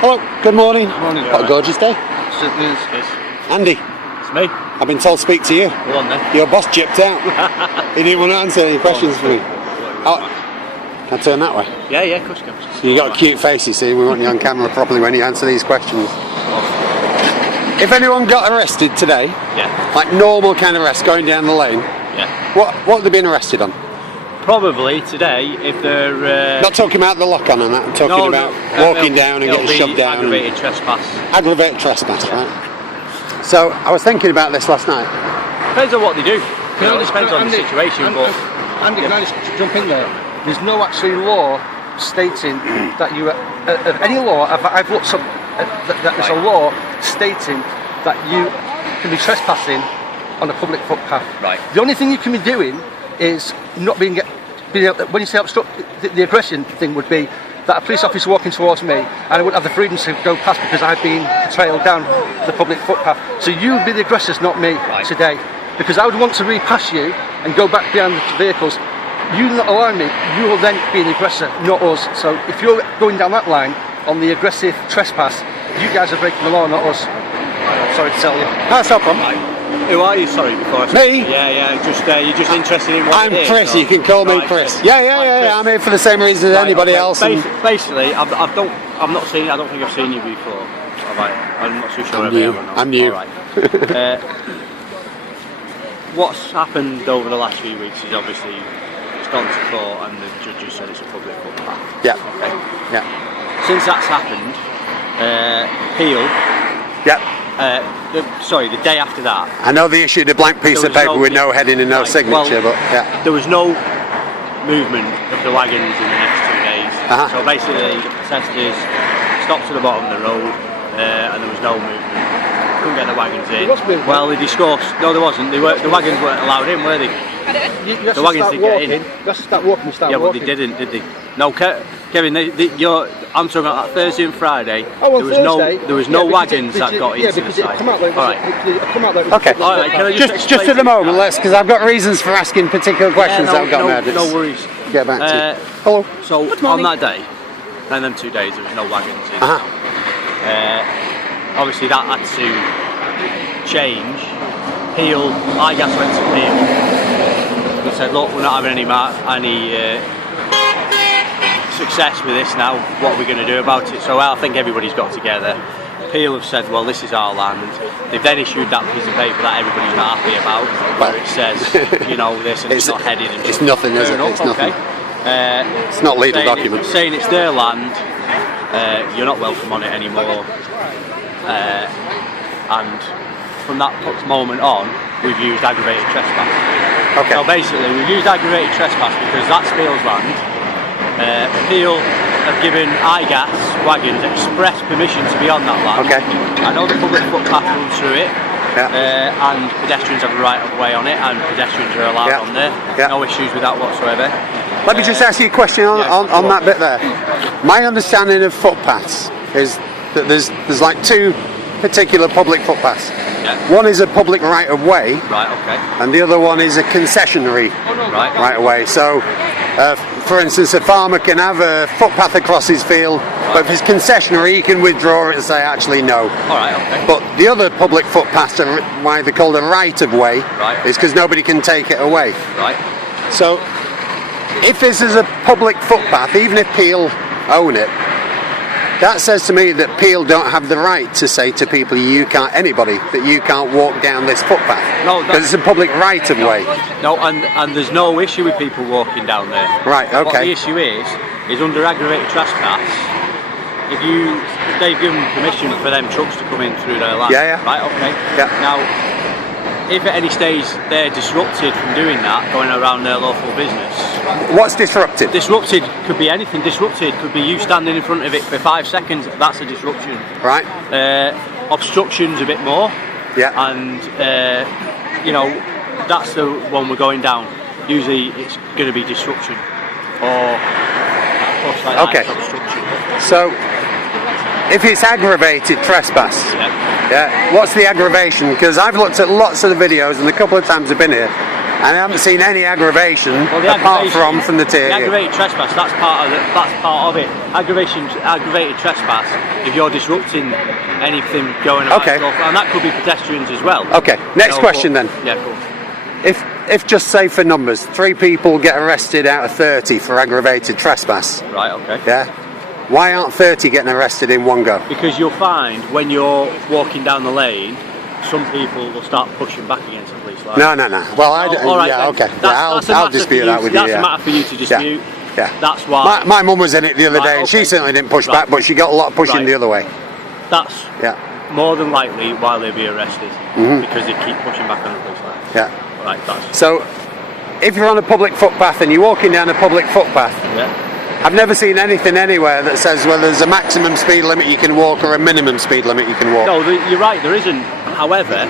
Hello, good morning. Morning. What a gorgeous day. Yes. Andy, It's me. I've been told to speak to you. Go on then. Your boss jipped out. He didn't want to answer any questions for me. Oh, can I turn that way? Yeah, of course you can. You got a cute face, you see. We want you on camera properly when you answer these questions. If anyone got arrested today, like normal kind of arrest, going down the lane, what would they been arrested on? Probably today, if they're... Not talking about the lock-on and that, I'm talking about walking down and getting shoved down. Aggravated trespass. Aggravated trespass, right. So, I was thinking about this last night. Depends on what they do. It depends on the situation, but... Andy, can I just jump in there? There's no actually law stating that you... any law, I've looked up, that there's a law stating that you can be trespassing on a public footpath. Right. The only thing you can be doing is not being when you say obstruct, the aggression thing would be that a police officer walking towards me and I wouldn't have the freedom to go past because I've been trailed down the public footpath. So you would be the aggressors, not me, today. Because I would want to repass you and go back behind the vehicles. You not allowing me, you will then be an aggressor, not us. So if you're going down that line on the aggressive trespass, you guys are breaking the law, not us. Sorry to tell you. That's no problem. Who are you, sorry, before I Me? Yeah, you're just interested in what I'm Chris, you can call me Chris. Yeah, I'm here for the same reason as anybody else. Basically, I don't think I've seen you before. I'm not too sure. I'm new. All right. What's happened over the last few weeks is obviously it's gone to court and the judges said it's a public footpath. Yeah. Okay. Yeah. Since that's happened, Peel. Yeah. The day after that. I know they issued a blank piece of paper with no heading and no signature, but yeah. There was no movement of the wagons in the next 2 days. So basically, the protesters stopped to the bottom of the road and there was no movement. Couldn't get the wagons in. Well, they discussed. No, there wasn't. The wagons weren't allowed in, were they? The wagons didn't get in. You have to start walking. But they didn't, did they? No, Kevin. I'm talking about that Thursday and Friday. Oh, on there was no wagons that got into the site. Okay. All right. Can I just at the moment, because I've got reasons for asking particular questions that I've got mad. No worries. Get back to you. Hello. So on that day, and them 2 days, there was no wagons in. Obviously, that had to change. Peel, IGAS went to Peel and said, look, we're not having any success with this now, what are we going to do about it? So I think everybody's got together. Peel have said, well, this is our land. They've then issued that piece of paper that everybody's not happy about, where it says, this, and it's not headed. And it's nothing, is it? It's nothing. It's not legal document. Saying it's their land, you're not welcome on it anymore. And from that moment on, we've used aggravated trespass. Okay. So basically, we've used aggravated trespass because that's Peel's land. Peel have given IGAS wagons express permission to be on that land. Okay. I know the public footpath runs through it, and pedestrians have a right of way on it, and pedestrians are allowed on there. No issues with that whatsoever. Let me just ask you a question on that bit there. My understanding of footpaths is that there's like two particular public footpaths. One is a public right of way, and the other one is a concessionary right of way. So, for instance, a farmer can have a footpath across his field, but if it's concessionary, he can withdraw it and say, actually, no. But the other public footpaths are why they're called a right of way, is because nobody can take it away. So, if this is a public footpath, even if Peel own it, that says to me that Peel don't have the right to say to people, that you can't walk down this footpath. No, because it's a public right of way. No, and there's no issue with people walking down there. Right, okay. What the issue is under aggravated trespass, if they've given permission for them trucks to come in through their land. Right, okay. Now, if at any stage they're disrupted from doing that, going around their lawful business. What's disrupted? Disrupted could be anything. Disrupted could be you standing in front of it for 5 seconds. That's a disruption. Right. Obstruction's a bit more. And that's the one we're going down. Usually it's going to be disruption or stuff like that. Obstruction. So if it's aggravated trespass, what's the aggravation? Because I've looked at lots of the videos, and a couple of times I've been here, And I haven't seen any aggravation apart from the TAU. The aggravated trespass, that's part of it. Aggravated trespass, if you're disrupting anything going on, and that could be pedestrians as well. Okay, next question then. Yeah, cool. If just say for numbers, 3 people get arrested out of 30 for aggravated trespass. Right, okay. Yeah. Why aren't 30 getting arrested in one go? Because you'll find when you're walking down the lane, some people will start pushing back against the police line. No. Well, I'll dispute that with you. That's a matter for you to dispute. Yeah. That's why. My mum was in it the other day, and she certainly didn't push back, but she got a lot of pushing the other way. That's more than likely why they'll be arrested, because they keep pushing back on the police line. Yeah. Right. That's. So, if you're on a public footpath and you're walking down a public footpath, I've never seen anything anywhere that says whether there's a maximum speed limit you can walk or a minimum speed limit you can walk. No, you're right, there isn't. However,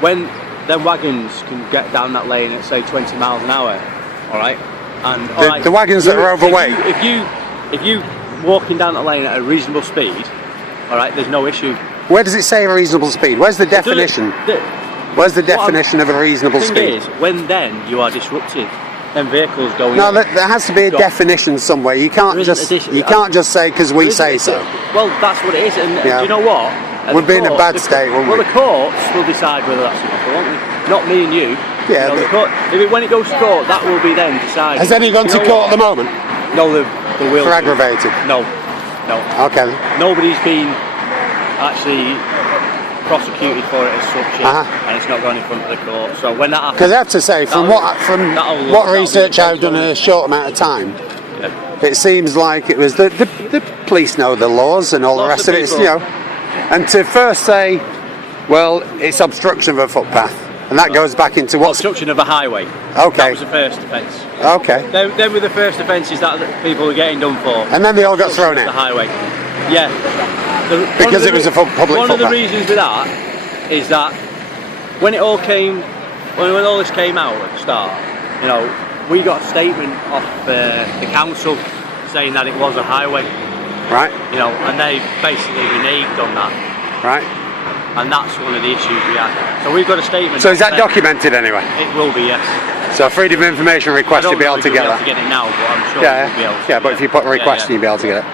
when them wagons can get down that lane at say 20 miles an hour, alright? And the wagons that are overweight. If you walking down the lane at a reasonable speed, alright, there's no issue. Where does it say a reasonable speed? Where's the definition? Where's the definition of a reasonable speed? The thing is, when then you are disrupted, then vehicles going. No, there has to be a definition somewhere. You can't just say because we say so. Well, that's what it is, and do you know what? We'd be in a bad state, wouldn't we? Well, the courts will decide whether that's illegal, won't they? Not me and you. Yeah. You know, when it goes to court, that will be then decided. Has any gone to court at the moment? No, the will. For aggravated? No. Okay. Nobody's been actually prosecuted for it as such, and it's not gone in front of the court. So when that happens, because I have to say, from what research I've done in a short amount of time, it seems like it was the police know the laws and all the rest of it. And to first say, well, it's obstruction of a footpath, and that goes back into what obstruction of a highway. Okay, that was the first offence. Okay, they were the first offences that people were getting done for, and then they all got thrown out. The highway, yeah. Because it was a public footpath. One of the reasons for that is that when all this came out at the start, we got a statement off the council saying that it was a highway. Right. And they basically reneged on that. Right. And that's one of the issues we had. So we've got a statement. So is that documented anyway? It will be, yes. So freedom of information request to be able to get that. I don't know if you'll be able to get it now, but I'm sure you'll be able to. Yeah, but if you put a request, you'll be able to get it.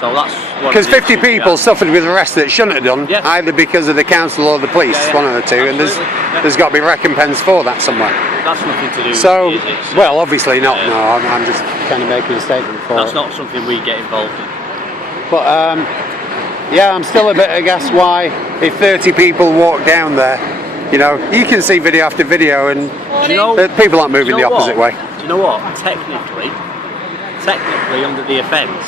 So that's because 50 people suffered with arrests that shouldn't have done, either because of the council or the police, one of the two, and there's got to be recompense for that somewhere. That's nothing to do with it. Well, obviously not. No, I'm just kind of making a statement for That's not something we get involved in. But I'm still a bit aghast why if 30 people walk down there, you can see video after video, and people aren't moving the opposite way. Do you know what? Technically, under the offence,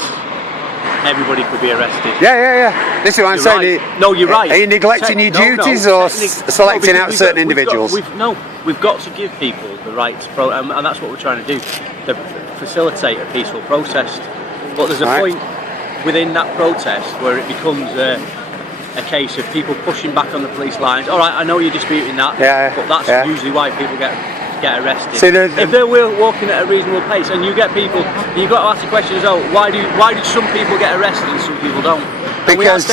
everybody could be arrested. Yeah. This is what I'm saying. Right. No, you're right. Are you neglecting your duties or selecting out certain individuals? We've got to give people the right to and that's what we're trying to do, to facilitate a peaceful protest. But there's a point within that protest where it becomes a case of people pushing back on the police lines. All right, I know you're disputing that, but that's usually why people get arrested. See, if they're walking at a reasonable pace, and you get people, you've got to ask the question as well, why do some people get arrested and some people don't? Because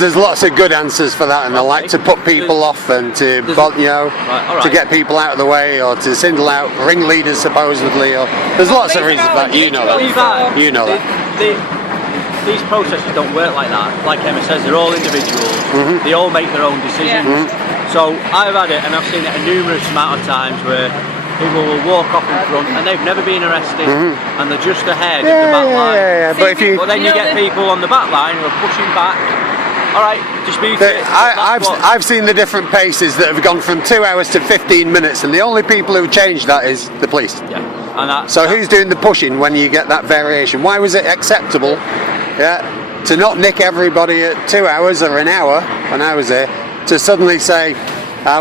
there's lots of good answers for that, and they like to put people off and to to get people out of the way, or to single out ringleaders supposedly, or there's lots of reasons for that. You know that. These processes don't work like that. Like Emma says, they're all individuals. They all make their own decisions. So I've had it, and I've seen it a numerous amount of times where people will walk off in front and they've never been arrested, and they're just ahead of the back line. But then you get people on the back line who are pushing back. All right, dispute it. I've seen the different paces that have gone from 2 hours to 15 minutes, and the only people who've changed that is the police. Yeah. So who's doing the pushing when you get that variation? Why was it acceptable? To not nick everybody at 2 hours or an hour when I was there, to suddenly say,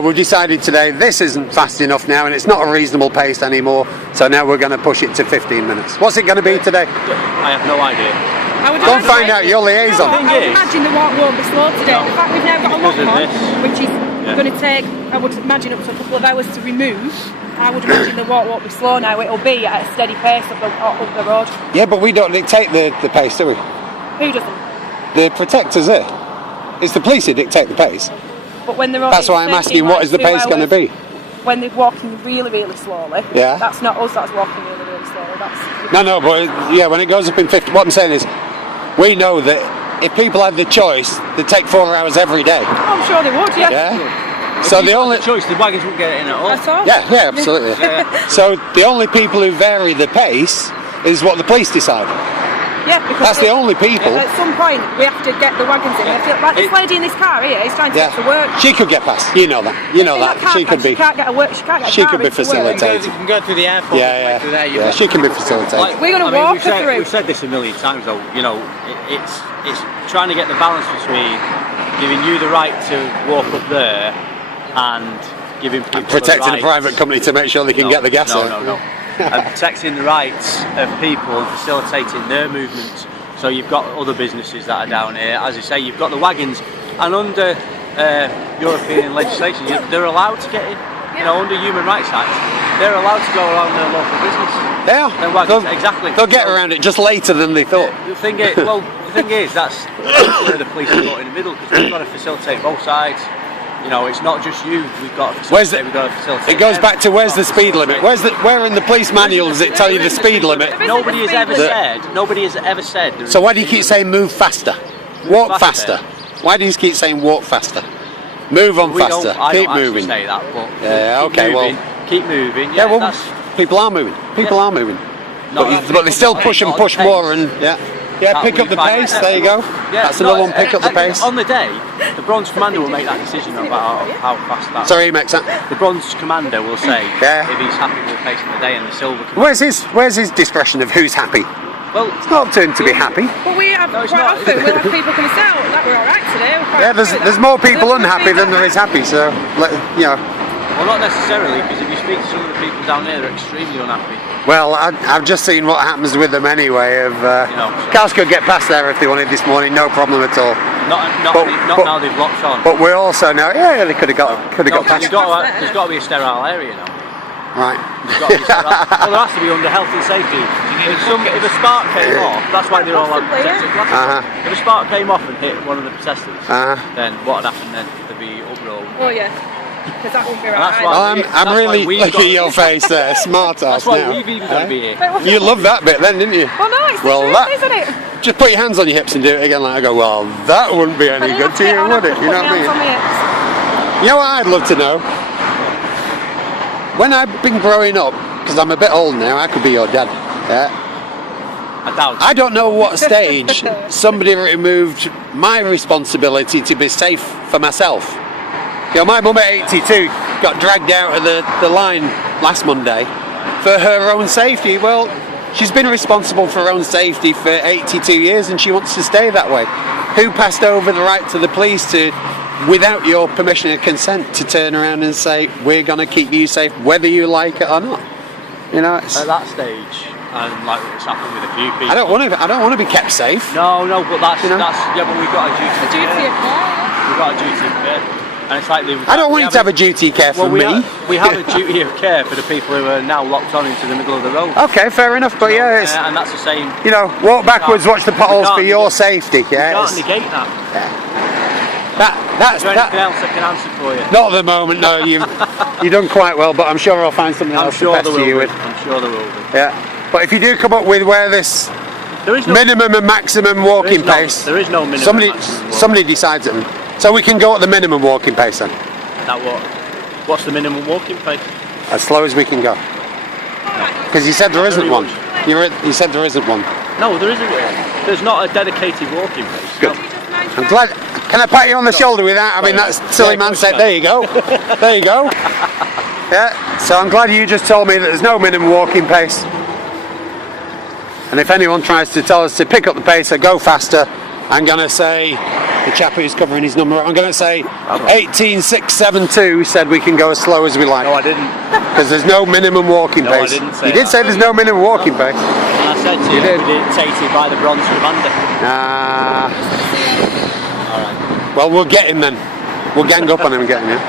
we've decided today this isn't fast enough now, and it's not a reasonable pace anymore, so now we're going to push it to 15 minutes. What's it going to be today? I have no idea. Go and find out, your liaison. I would imagine the walk won't be slow today. The fact we've now got a lock on, which is going to take, I would imagine, up to a couple of hours to remove. I would imagine the walk won't be slow now. It'll be at a steady pace up the road. Yeah, but we don't dictate the pace, do we? Who doesn't? The protectors here. It's the police who dictate the pace. But when they're that's why I'm asking, what is the pace going to be? when they're walking really, really slowly. Yeah. That's not us that's walking really, really slowly. That's No, but yeah, when it goes up in 50, what I'm saying is, we know that if people had the choice, they'd take 4 hours every day. I'm sure they would, yeah. Yeah. So the only choice, the wagons wouldn't get in at all. That's all. yeah, absolutely. Yeah. So the only people who vary the pace is what the police decide. Yeah, because That's the only people. At some point, we have to get the wagons in. I feel like this lady in this car here is trying to get to work. She could get past. You know that. You know that. She could be. She can't get a work. She can't get a She car could be into work. facilitated. You can go through the airport. Yeah. She can be facilitated. We're going to walk her through. We've said this a million times though. You know, it's trying to get the balance between giving you the right to walk up there and giving people Protecting the a private company to make sure they can get the gas out. No. And protecting the rights of people and facilitating their movements. So you've got other businesses that are down here. As you say, you've got the wagons, and under European legislation, they're allowed to get in. You know, under Human Rights Act, they're allowed to go around their local business. They are. Their wagons, exactly. They'll get around it just later than they thought. The thing is, that's where the police are caught in the middle, because we've got to facilitate both sides. You know, it's not just you. We've got to facilitate. We've got to facilitate. It goes back to where's the speed limit? Where in the police manual does it tell you the speed limit? Nobody has ever said. So why do you keep saying move faster? Walk faster. Why do you keep saying walk faster? Move on faster. Keep moving. Say that, but yeah. Okay. Well. Keep moving. Yeah. Well, people are moving. People are moving. But they still push and push more and yeah, pick up the pace. There you go. That's another one. Pick up the pace. On the day, the Bronze Commander will make that decision about how fast that. Sorry, he makes that. The Bronze Commander will say if he's happy with the pace of the day, and the Silver. Where's his discretion of who's happy? Well, it's not up to him to be happy. But we have quite often we'll have people come and say, "Oh, that we're all right today." There's more people unhappy than there is happy. So you know. Well, not necessarily, because if you speak to some of the people down there, they're extremely unhappy. Well, I've just seen what happens with them anyway. Cars could get past there if they wanted this morning, no problem at all. Not now they've locked on. But we also know, they could have got past. There's got to be a sterile area now. Right. Well, there has to be under health and safety. If a spark came off, that's why they're all on protected glasses. If a spark came off and hit one of the protesters, then what would happen then? There'd be uproar. Oh yeah. Because that wouldn't be right. I'm really looking at your face there, smart ass. That's why we've even got to be here. You loved that bit then, didn't you? Well, no, it's the truth, isn't it? Just put your hands on your hips and do it again. Like I go, well, that wouldn't be any good to you, would it? You know what I mean? You know what I'd love to know? When I've been growing up, because I'm a bit old now, I could be your dad. Yeah. I don't know what stage somebody removed my responsibility to be safe for myself. You know, my mum at 82 got dragged out of the line last Monday for her own safety. Well, she's been responsible for her own safety for 82 years and she wants to stay that way. Who passed over the right to the police to, without your permission and consent, to turn around and say, we're going to keep you safe whether you like it or not? You know, it's, at that stage, and like it's happened with a few people. I don't want to be kept safe. No, but that's but we've got a duty. A duty of care. We've got a duty of care. And it's like I don't want you to have a duty of care for me. We have a duty of care for the people who are now locked on into the middle of the road. Okay, fair enough, but it's, and that's the same. You know, walk backwards, watch the potholes for your safety. Yeah, you can't negate that. That's Is there anything else I can answer for you? Not at the moment, no. You've done quite well, but I'm sure I'll find something else to pester you with. I'm sure there will be. Yeah, but if you do come up with where this minimum and maximum walking pace, there is no minimum. Somebody decides it. So we can go at the minimum walking pace then. What's the minimum walking pace? As slow as we can go. Because you said there isn't one. You said there isn't one. No, there isn't one. There's not a dedicated walking pace. Good. I'm glad. Can I pat you on the shoulder with that? I mean, that silly man said, there you go. There you go. Yeah, so I'm glad you just told me that there's no minimum walking pace. And if anyone tries to tell us to pick up the pace or go faster, I'm going to say, the chap who's covering his number, I'm going to say 18672 said we can go as slow as we like. No, I didn't. Because there's no minimum walking pace. I didn't say you did say there's no minimum walking pace. And I said to you, dictated by the Bronze Commander. Alright. Well, we'll get him then. We'll gang up on him and get him, yeah?